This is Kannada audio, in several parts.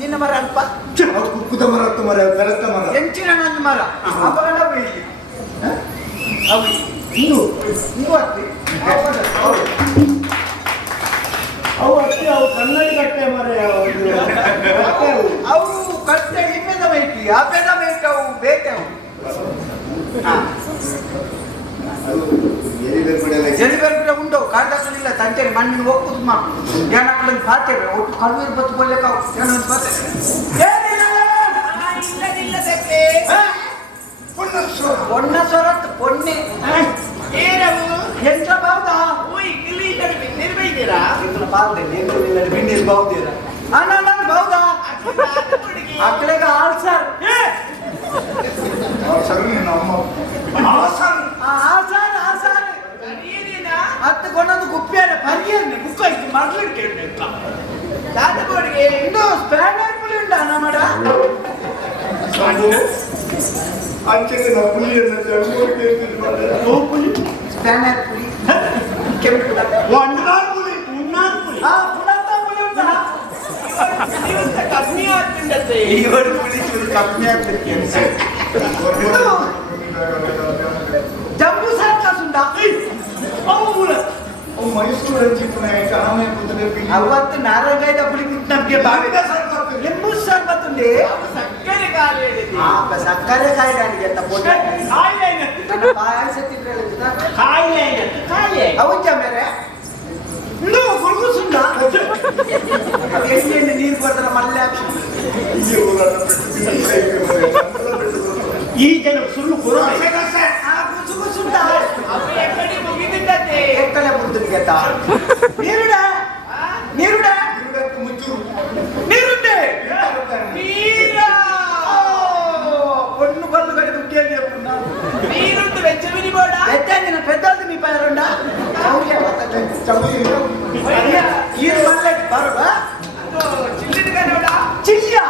ನಿನ್ನ ಮರ ಅಲ್ಪ ಕುಕ್ಕುದ ಮರ ಹತ್ತು ಮರ ಬೆಳತ ಮರ ಎಂಚಿನ ನನ್ನ ಮರ ಅಪಗಡ ಬೀಳಿ ಅವು ನೀವು ಅತ್ತಿ ಅವು ಅತ್ತಿ ಅವು ಕನ್ನಡಿ ಕಟ್ಟೆ ಮರ ಅವು ಕಟ್ಟೆ ಇಪ್ಪೆದ ಬೈಕಿ ಅಪ್ಪೆದ ಬೈಕ್ ಅವು ಬೇಕವು ಎಲಿಬೇರ್ಬಿಡ ಉಂಟು ಕಾಡಾಸಲಿಲ್ಲ ತಂಚೆರಿ ಮಣ್ಣಿನ ಹೋಗ್ಬೋದು ಮಾಡು ಏನಾಗ್ಲಂದು ಪಾತೇವೆ ಒಟ್ಟು ಕಲ್ವೀರು ಬತ್ತು ಬೋಲೆಕ್ಕ ಏನೊಂದು ಪಾತೇವೆ பொன்ன சொரத்து பொண்ணு ಎಂತ ಬಾವುದಾ ನಿರ್ವಹಿದ್ದೀರಾ ಇದನ್ನ ಬಾವುದೆ ಬಿನ್ನಿಲ್ ಬಾವುದೀರಾ ನಾನು ಬಾವುದಾ ಅಕ್ಕಳೆಗ ಆಲ್ಸರ್ ಹತ್ತು ಕೊಂಡೊಂದು ಗುಪ್ಪಿಯಾರೆ ಪರಿಯನ್ನೇ ಬುಕ್ಕ ಇತ್ತು ಮರ್ಲಿಕ್ಕೆ ಇನ್ನು ಸ್ಪ್ಯಾನರ್ ಪುಲಿ ಉಂಟಾ ನಮ್ಮಡ ಅಂಚೆಗೆ ನಾವು ಪುಲಿಯನ್ನು ಸ್ಪ್ಯಾನರ್ ಪುಲಿ ಒಂದಾರು ಪುಲಿ ಉನ್ನಾರು ಪುಲಿ ಪುನಃ ಪುಲಿ ಉಂಟಾ ಕಮ್ಮಿ ಆಗ್ತಿಂಡತ್ತೆ ಇವರು ಪುಲಿ ಕಮ್ಮಿ ಆಗ್ತಿರ್ತೀಯ ಜಂಬೂ ಸರ್ಕಸ್ ಉಂಟಾ ಮೈಸೂರು ಅವತ್ತು ನಾರಂಗಾಯ್ದ ಪುಲಿ ಕುಟ್ಟು ನಮ್ಗೆ ಲಿಂಬು ಸರ್ಬತ್ ಉಂಡೆ ಸಕ್ಕರೆ ಕಾಲು ಹೇಳಿದ್ದೆ ಸಕ್ಕರೆ ಕಾಯಿಲೆ ಅಂತ ಅವಜ್ಜ ಮೇರೆ ಇನ್ನೂ ಗುಳ್ಗುಸುಂಡ ಎಣ್ಣೆ ನೀರು ಬರ್ತಾರ ಮಲ್ಲೆ ಈ ಜನ ಸುಳ್ಳು ಗುಸುಗುಸುಂಡ ಮುಗಿದಿದ್ದತ್ತೆ ಎಕ್ಕಲೆ ಮುರಿದು ನೀರುಡ ನೀರುಡ ನೀರುಂಡೆ పొన్ను పళ్ళు కడి దుఃఖేది చెప్పున్నా నీరుంటు వెచ్చవిని కూడా వెచ్చంగిన పెద్దది మీ పేరుండా ఈ మళ్ళీ బరువా చిల్లిది కనోడా చిల్లియా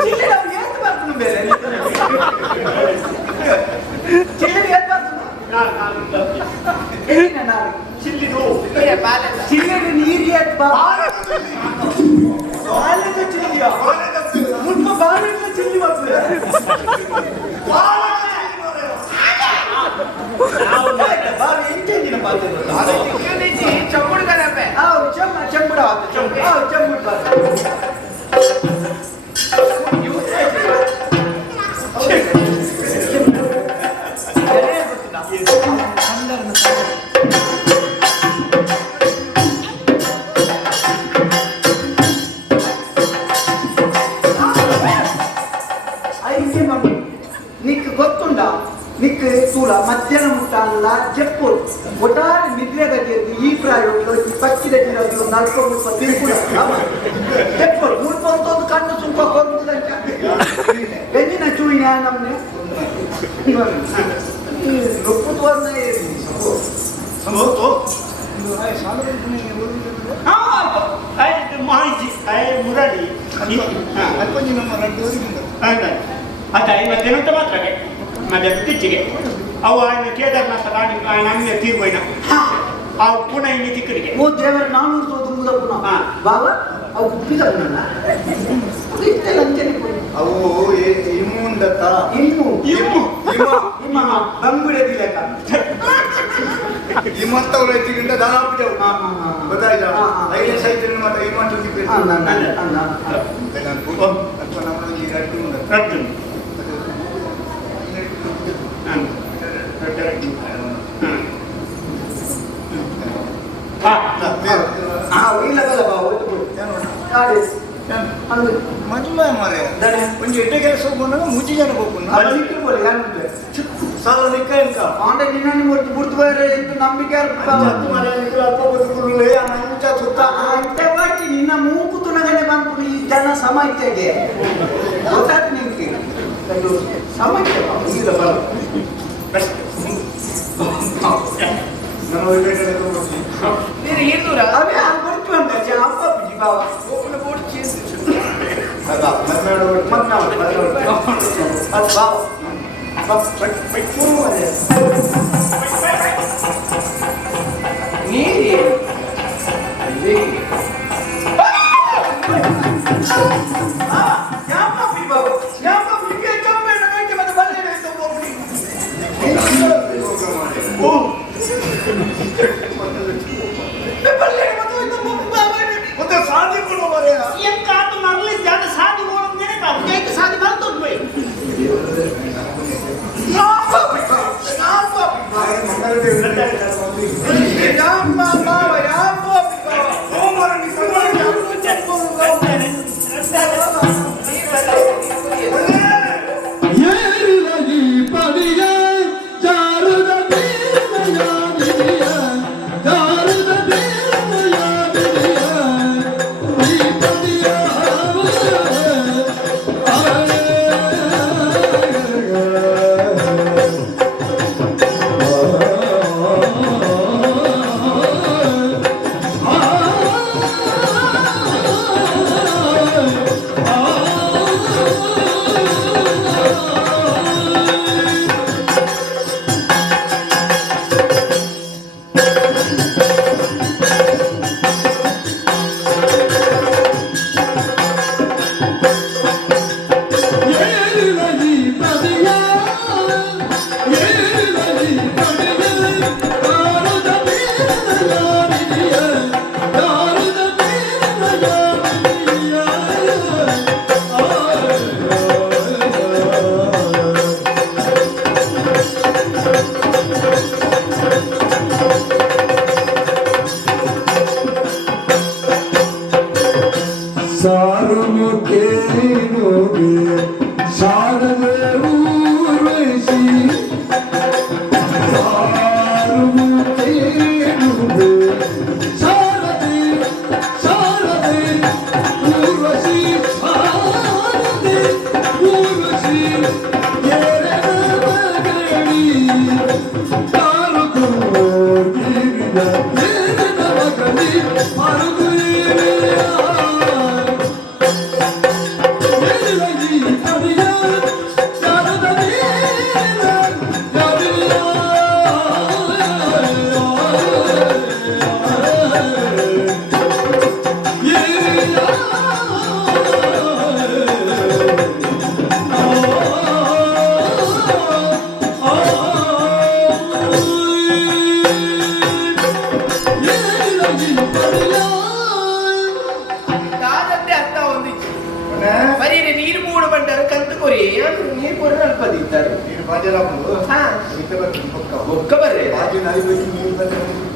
చిల్లి ನಾವು ಏನು ಬರ್ತೀನಿ ಬೇರೆ ಚಿಲ್ಲಿ ಏನು ಬರ್ತೀನಿ ಏನಿನ ನಾನು ಚಿಲ್ಲಿದು ಚಿಲ್ಲಿ ನೀರು ಏನು ಬಾ ಬಾಲದ ಚಿಲ್ಲಿಯಾ ಮುಲ್ಪ ಬಾಲದ ಚಿಲ್ಲಿ ಬರ್ತದೆ ಬಾರಿ ಎಂಟೆಂಜಿನ ಪಾತ್ರೆ ಚಂಬುಡು ಕರಪೆ చెంబుడు చెంబుడు నీకు గొత్తుండా నీకు చూడ మధ్యాహ్నం ఉంటానಲ್ಲ చెప్పు ಒಟ್ಟಾರೆ ನಿದ್ರೆ ಗತಿಯಲ್ಲಿ ಈ ಪ್ರಾಯೋಗದಲ್ಲಿ ಈ ಪಕ್ಕಿ ಗತಿಯಲ್ಲಿ ನಡ್ಕೊಂಡು ತಿಳ್ಕೊಂಡು చెప్పు ಮೂಡ್ಕೊಂತೊಂದು ಕಣ್ಣು ಸುಂಕ ಕೊಡುವುದಂತ ಎನ್ನಿನ ಚೂಯಿನ ನಮ್ಮನೆ ನೊಪ್ಪುತ್ತುವನ್ನೇ ಸಂಭವತ್ತು ಮಾಹಿತಿ ಮುರಳಿ ಅಲ್ಪಂಜಿ ನಮ್ಮ ಅದ ಇವತ್ತೇನಂತ ಮಾತ್ರ ಮತ್ತೆ ಇತ್ತೀಚೆಗೆ ಅವು ఆయన ಕೇದಾರನಾಥ ರಾಣಿ ఆయన ಅಮ್ಮೆ ತೀರ್ಬೋಯ್ನ ಆ ಪುನಃ ಇನ್ನು ತಿಕ್ಕರಿಗೆ ಓ ದೇವರ 400 ತುಂಬುದ ಪುನಃ ಬಾಬಾ ಅವು ಗುಪ್ಪಿದ ಪುನಃ ಅವು ಇಮ್ಮುಂಡತ ಇಮ್ಮ ಬಂಗುಡೆದಿ ಲೆಕ್ಕ ಇಮ್ಮಂತವ್ರು ಹೆಚ್ಚಿಗಿಂತ ದಾಪು ಜಾವು ಗೊತ್ತಾಯ್ತಾ ಐದು ಸೈತಿನ ಮಾತ್ರ ಇಮ್ಮಂತ ತಿಕ್ಕಿ ಅಲ್ಪ ನಮ್ಮಲ್ಲಿ ರಟ್ಟು ರಟ್ಟು ಮಜುಮಾ ಮಾರೆ ಒಂದು ಎಡ್ಡೆ ಕೆಲಸ ಹೋಗೋಣ ಮುಚ್ಚಿ ಜನ ಹೋಗೋಣ ಸಾಲ ನಿಕ್ಕ ಎಂಕ ಆಂಡೆ ನಿನ್ನ ಮುರ್ತು ಬೇರೆ ಇತ್ತು ನಂಬಿಕೆ ಅಲ್ಪ ಬದುಕುಲೇ ಅನಂತ ಸುತ್ತ ಅಂತೆವಾಗಿ ನಿನ್ನ ಮೂಕು ತುಣಗನೆ ಬಂತು ಈ ಜನ ಸಮೈತೆಗೆ ಗೊತ್ತಾಯ್ತು ನಿಮ್ಗೆ ಸಮೈತೆ ಇಲ್ಲ ಬರ ನೀರು 200 ಅವೇ ಆ ಬರ್ತು ಅಂತ ಅಪ್ಪ ಬಿಡಿ ಬಾವ ಒಬ್ಬನ ಬೋರ್ಡ್ ಚೇಂಜ್ ನೀರಿ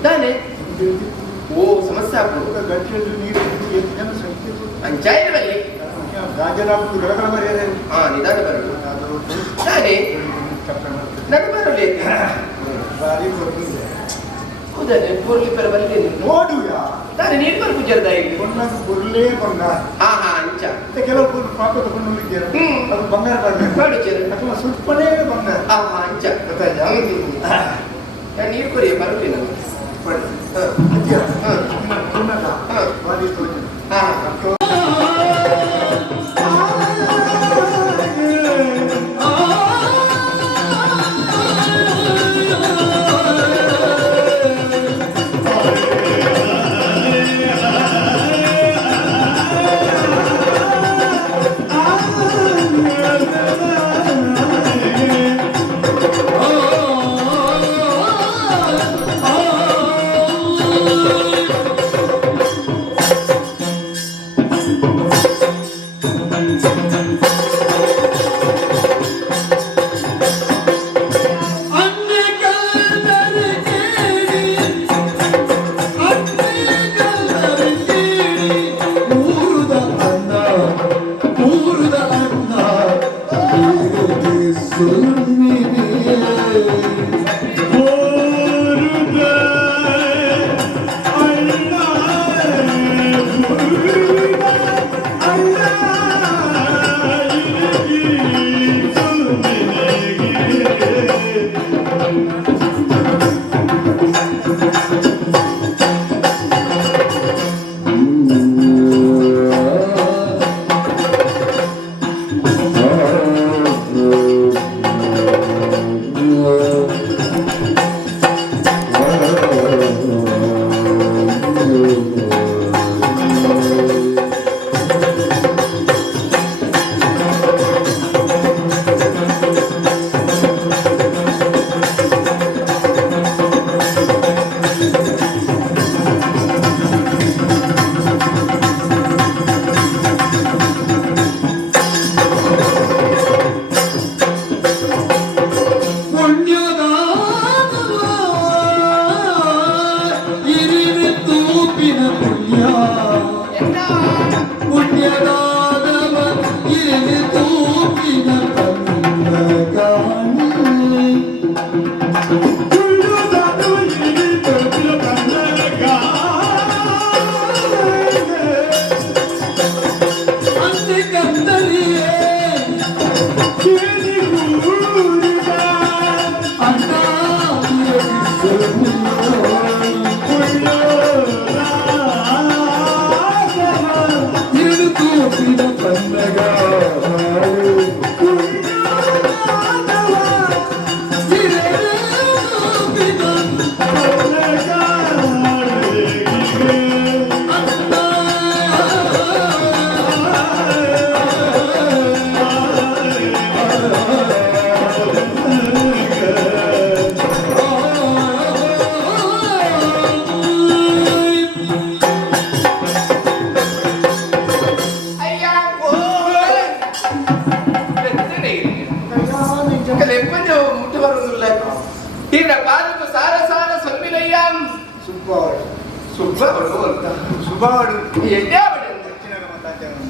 ತಾನೆ ಓ ಸಮಸ್ಯೆ ಆಗ್ಬೋದು ಅಂಚಾಯಿನ ಬಲ್ಲಿ ಹಾ ನಿಧಾನ ಬರಲು ತಾನೆ ನಡು ಬರಲಿ ಹೌದಾನೆ ಪೂರ್ಲಿ ಪರ ಬರಲಿ ನೋಡು ತಾನೆ ನೀರು ಬರ್ ಗುಜರ್ದ ಇಲ್ಲಿ ಪುರ್ಲೇ ಬಂಗಾರ ಹಾ ಹಾ ಅಂಚ ಕೆಲವು ಪಾಪ ತಗೊಂಡು ಹೋಗಿದ್ದೀರ ಅದು ಬಂಗಾರ ಮಾಡು ಚೇರು ಅಥವಾ ಸುಪ್ಪನೇ ಬಂಗಾರ ಹಾ ಹಾ ಅಂಚ ಗೊತ್ತಾಯ್ತಾ ನಾನು ನೀರು ಕೊರಿ ಬರಲಿ ನಾನು ಹಾ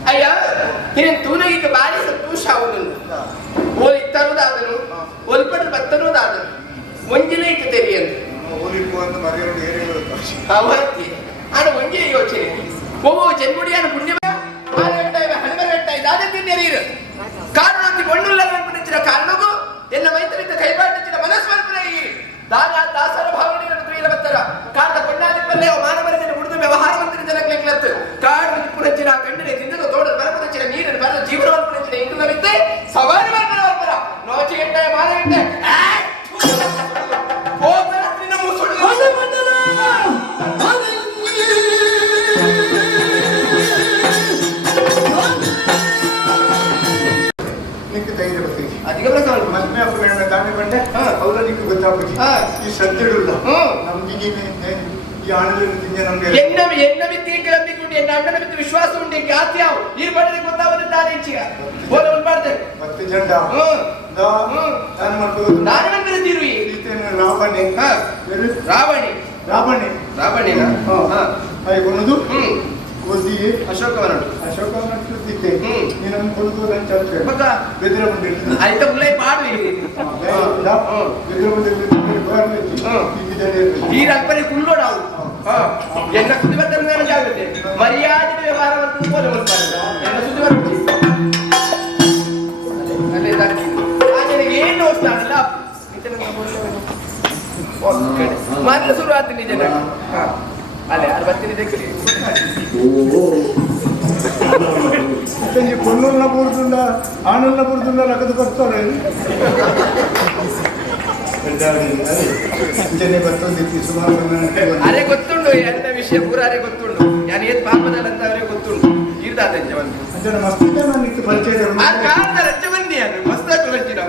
ಅಯ್ಯ ನೀನು ತೂನಗಿಗೆ ಬಾರಿ ಸಂತೋಷ ಆಗುವುದಿಲ್ಲ ಓಲಿ ತರುವುದಾದನು ಒಲ್ಪಟ್ಟು ಬತ್ತನುವುದಾದನು ಮುಂಜಿನ ಇಟ್ಟು ತೆರಿಯಂತ ಅವತ್ತಿ ಆಡ ಒಂಜೆ ಯೋಚನೆ ಒಬ್ಬ ಜನ್ಮುಡಿಯನ್ನು ಪುಣ್ಯ ಹಣಮರೆಟ್ಟಾಯಿರು ಕಾರಣಕ್ಕೆ ಒಣ್ಣುಲ್ಲ ನೆನಪಿನ ಕಾರಣಕ್ಕೂ ಎನ್ನ ಮೈತ್ರಿತ ಕೈಪಾಟಿನ ಮನಸ್ಮರ್ಪಣೆ ದಾನ ದಾಸರ ಭಾವನೆಯನ್ನು ತುಯಿಲ ಬತ್ತರ ಕಾರದ ಕೊಂಡಾದಿಪ್ಪಲ್ಲೇ ಮಾನವರನ್ನು ಉಳಿದು ವ್ಯವಹಾರ ಮಂತ್ರಿ ಜನಕ್ಲೆಕ್ಲತ್ತು ಕಾಡು ಪುರಚಿನ ಕಣ್ಣಿನ ತಿಂದಲು ತೋಡ ಬರಪುರಚಿನ ನೀರನ್ನು ಬರೆದ ಜೀವನವಲ್ಪುರಚಿನ ಇಂಗುಲವಿದ್ದೆ ಸವಾರಿ ವರ್ಣವಲ್ಪರ ನೋಚಿ ಎಟ್ಟಾಯ ಮಾನವಿದ್ದೆ ಅಧಿಕ ಪ್ರಸಂಗ ಮದ್ಮೆ ಅಪ್ಪಗಳನ್ನ ದಾಂಡೆ ಬಂಡೆ ಅವರ ನಿಂಗೆ ಗೊತ್ತಾಗ್ಬಿಟ್ಟು ಈ ಸದ್ಯಡುಲ್ಲ ನಮ್ಗೆ ಈ ಆಣಲಿನ ತಿಂದೆ ನಮ್ಗೆ ಎನ್ನ ಬಿತ್ತಿ ನಂಬಿಕೊಂಡು ಎನ್ನ ಅಣ್ಣನ ಬಿತ್ತು ವಿಶ್ವಾಸ ಉಂಟು ಖ್ಯಾತಿ ಯಾವ ಈ ಪಡೆದ ಗೊತ್ತಾಗುತ್ತಿದ್ದಾರೆ ಹೆಚ್ಚಿಗ ಬೋಲ ಉಳ್ಬಾರ್ದೆ 10 ಜಂಡ ನಾನು ಮಾಡ್ಬೋದು ನಾನು ನಂಬಿದ ತೀರುವಿ ರಾವಣೆ ರಾವಣಿ ರಾವಣೆ ರಾವಣಿನ ಒಂದದು ಓದಿಗೆ ಅಶೋಕವನಡು ಅಶೋಕವನಿದ್ದೆ ನೀನು ಕೊಡುದು ನನ್ನ ಚರ್ಚೆ ಬೆದರ ಬಂದಿಲ್ಲ ಆಯ್ತ ಮುಲ್ಲೈ ಪಾಡ್ವಿ ಬೆದರ ಬಂದಿಲ್ಲ ಈ ಅಲ್ಪನೆ ಕುಳ್ಳೋಡ ಎನ್ನ ಸುದ್ದಿ ಬರ್ತದೆ ಜಾಗ್ರತೆ ಮರ್ಯಾದೆ ವ್ಯವಹಾರವನ್ನು ಬೋಲ ಎನ್ನ ಸುದ್ದಿ ಬರುತ್ತೆ ನನಗೆ ಏನು ನೋಡ್ತಾನಲ್ಲ ಮೊದಲು ಶುರುವಾತ ನಿಜ ಅಲ್ಲೇ ಅದು ಬರ್ತೀನಿ देखली ಕೊಲ್ಲೂರ್ನ ಬುರ್ದುಂಡ ಆನಲ್ನ ಬುರ್ದುಂಡ ನಗದು ಬರ್ತಾರೆ ಅರೆ ಗೊತ್ತುಂಡು ಎಂತ ವಿಷಯ ಪೂರ ಅರೆ ಗೊತ್ತುಂಡು ಯಾರು ಏತ್ ಪಾಪದಲ್ಲ ಅಂತ ಅವರೇ ಗೊತ್ತುಂಡು ಇರ್ದಾದ ಮಸ್ತ್ ಪರಿಚಯ ಆ ಕಾಲದ ರಜೆ ಬಂದಿ ಅದು ಮಸ್ತಾಗಿ ರಚಿನ